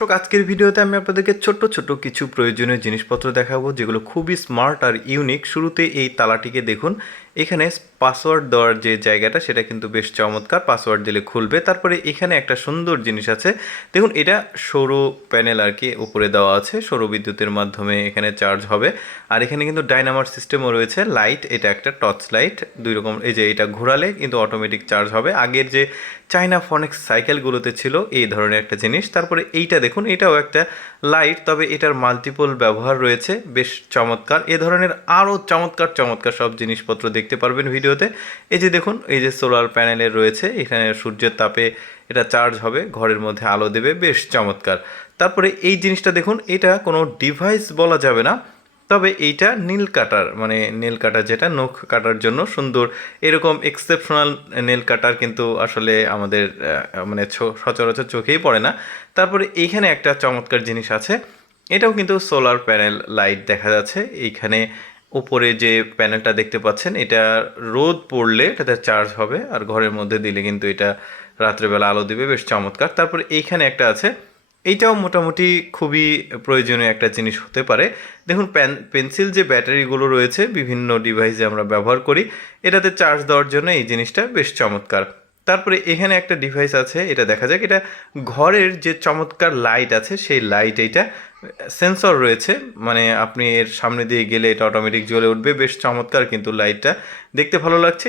আজকের ভিডিওতে আমি আপনাদেরকে ছোট্ট ছোট্ট কিছু প্রয়োজনীয় জিনিসপত্র দেখাবো যেগুলো খুবই স্মার্ট আর ইউনিক। শুরুতে এই তালাটিকে দেখুন, এখানে পাসওয়ার্ড দেওয়ার যে জায়গাটা সেটা কিন্তু বেশ চমৎকার, পাসওয়ার্ড দিলে খুলবে। তারপরে এখানে একটা সুন্দর জিনিস আছে, দেখুন এটা সৌর প্যানেল আর কি উপরে দেওয়া আছে, সৌর বিদ্যুতের মাধ্যমে এখানে চার্জ হবে। আর এখানে কিন্তু ডাইনামার সিস্টেমও রয়েছে, লাইট, এটা একটা টর্চ লাইট, দুই রকম। এই যে এটা ঘোরালে কিন্তু অটোমেটিক চার্জ হবে, আগের যে চাইনা ফনেক্স সাইকেলগুলোতে ছিল এই ধরনের একটা জিনিস। তারপরে এইটা দেখুন, এটাও একটা লাইট, তবে এটার মাল্টিপল ব্যবহার রয়েছে, বেশ চমৎকার। এ ধরনের আরও চমৎকার চমৎকার সব জিনিসপত্র দেখতে পারবেন ভিডিওতে। এই যে দেখুন, এই যে সোলার প্যানেলের রয়েছে, এখানে সূর্যের তাপে এটা চার্জ হবে, ঘরের মধ্যে আলো দেবে, বেশ চমৎকার। তারপরে এই জিনিসটা দেখুন, এটা কোনো ডিভাইস বলা যাবে না, তবে এইটা নীল কাটার, মানে নেল কাটার, যেটা নখ কাটার জন্য সুন্দর, এরকম এক্সেপশনাল নেল কাটার কিন্তু আসলে আমাদের মানে সচরাচর চোখেই পড়ে না। তারপরে এইখানে একটা চমৎকার জিনিস আছে, এটাও কিন্তু সোলার প্যানেল লাইট দেখা যাচ্ছে। এইখানে উপরে যে প্যানেলটা দেখতে পাচ্ছেন, এটা রোদ পড়লে এটাতে চার্জ হবে, আর ঘরের মধ্যে দিলে কিন্তু এটা রাত্রেবেলা আলো দিবে, বেশ চমৎকার। তারপরে এইখানে একটা আছে, এইটাও মোটামুটি খুবই প্রয়োজনীয় একটা জিনিস হতে পারে। দেখুন, পেন্সিল যে ব্যাটারিগুলো রয়েছে বিভিন্ন ডিভাইসে আমরা ব্যবহার করি, এটাতে চার্জ দেওয়ার জন্য এই জিনিসটা বেশ চমৎকার। তারপরে এখানে একটা ডিভাইস আছে, এটা দেখা যাক, এটা ঘরের যে চমৎকার লাইট আছে সেই লাইট, এইটা সেন্সর রয়েছে, মানে আপনি এর সামনে দিয়ে গেলে এটা অটোমেটিক জ্বলে উঠবে, বেশ চমৎকার কিন্তু লাইটটা দেখতে ভালো লাগছে।